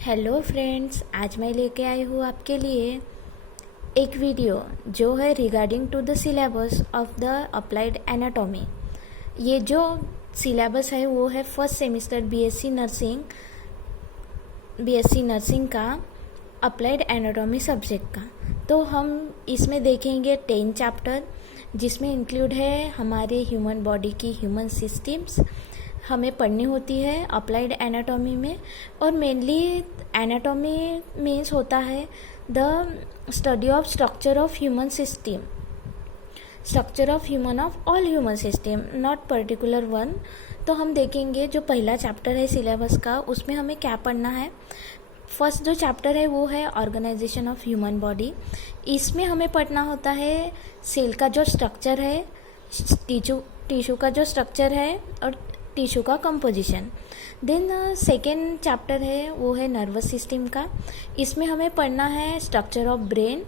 Hello friends, आज मैं लेके आई हूँ आपके लिए एक वीडियो जो है regarding to the syllabus of the applied anatomy. ये जो सिलेबस है वो है फर्स्ट सेमिस्टर बीएससी नर्सिंग का अप्लाइड एनाटॉमी सब्जेक्ट का। तो हम इसमें देखेंगे 10 चैप्टर, जिसमें इंक्लूड है हमारे ह्यूमन बॉडी की ह्यूमन सिस्टम्स हमें पढ़नी होती है अप्लाइड एनाटॉमी में। और मेनली एनाटॉमी मीन्स होता है the study of structure of human system, structure of all human system, not particular one. तो हम देखेंगे जो पहला चैप्टर है सिलेबस का, उसमें हमें क्या पढ़ना है। फर्स्ट जो चैप्टर है वो है ऑर्गेनाइजेशन ऑफ ह्यूमन बॉडी। इसमें हमें पढ़ना होता है सेल का जो स्ट्रक्चर है, टिश्यू का जो स्ट्रक्चर है और टिश्यू का कंपोजिशन। देन सेकेंड चैप्टर है वो है नर्वस सिस्टम का। इसमें हमें पढ़ना है structure of brain,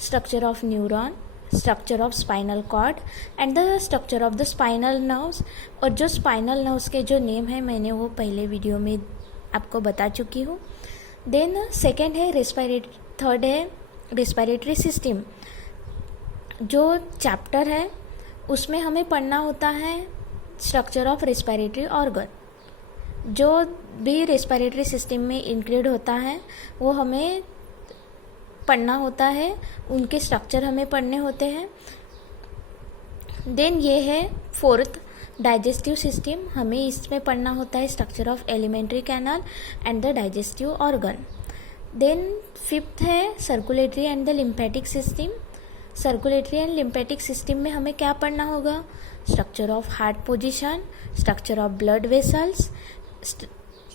structure of neuron, structure of spinal cord and the structure of the spinal nerves. और जो स्पाइनल नर्व्स के जो नेम है मैंने वो पहले वीडियो में आपको बता चुकी हूँ। देन सेकेंड है थर्ड है रेस्पिरेटरी सिस्टम। जो चैप्टर है उसमें हमें पढ़ना होता है स्ट्रक्चर ऑफ रेस्पिरेटरी ऑर्गन। जो भी रेस्पिरेटरी सिस्टम में इंक्लूड होता है वो हमें पढ़ना होता है, उनके स्ट्रक्चर हमें पढ़ने होते हैं। देन ये है फोर्थ डाइजेस्टिव सिस्टम। हमें इसमें पढ़ना होता है structure of alimentary canal and the digestive organ. Then fifth है circulatory and the lymphatic system. Circulatory and lymphatic system में हमें क्या पढ़ना होगा, structure of heart position, structure of blood vessels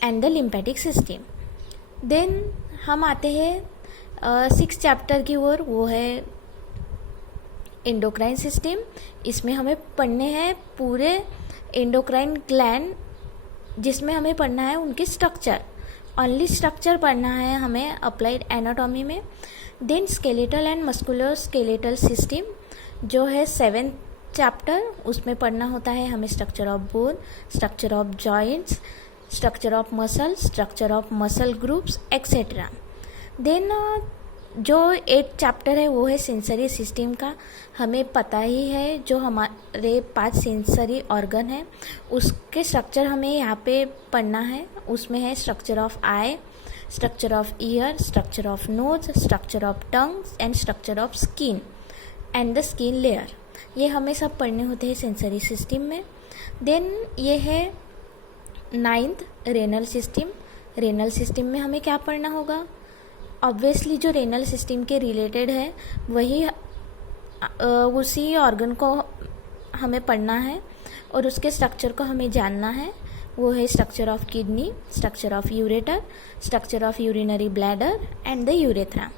and the lymphatic system. Then हम आते हैं 6 chapter की ओर, वो है एंडोक्राइन सिस्टम। इसमें हमें पढ़ने हैं पूरे एंडोक्राइन ग्लैंड, जिसमें हमें पढ़ना है उनके स्ट्रक्चर, ओनली स्ट्रक्चर पढ़ना है हमें अप्लाइड एनाटॉमी में। Then skeletal and muscular skeletal system जो है 7th चैप्टर, उसमें पढ़ना होता है हमें structure of bone, structure of joints, structure of muscle, structure of muscle groups etcetera. Then जो 8th चैप्टर है वो है सेंसरी सिस्टम का। हमें पता ही है जो हमारे 5 सेंसरी ऑर्गन है उसके स्ट्रक्चर हमें यहाँ पे पढ़ना है। उसमें है structure of I, structure of year, structure of nose, structure of tongue and structure of skin and the skin layer. ये हमें सब पढ़ने होते हैं सेंसरी सिस्टम में। देन ये है 9th renal system. Renal system में हमें क्या पढ़ना होगा, ऑब्वियसली जो रेनल सिस्टम के रिलेटेड है वही उसी ऑर्गन को हमें पढ़ना है और उसके स्ट्रक्चर को हमें जानना है। वो है structure of kidney, structure of ureter, structure of urinary bladder and the urethra.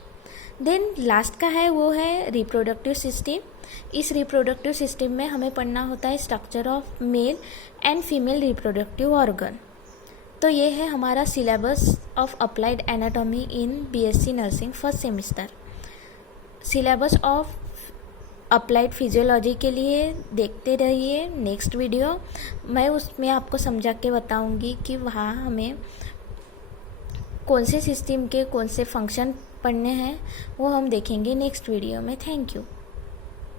Then last का है वो है रिप्रोडक्टिव सिस्टम। इस रिप्रोडक्टिव सिस्टम में हमें पढ़ना होता है structure of male and female reproductive organ. तो ये है हमारा syllabus of applied anatomy in BSc nursing first semester. Syllabus of applied physiology के लिए देखते रहिए नेक्स्ट वीडियो। मैं उसमें आपको समझा के बताऊंगी कि वहाँ हमें कौन से सिस्टम के कौन से फंक्शन पढ़ने हैं, वो हम देखेंगे नेक्स्ट वीडियो में। Thank you.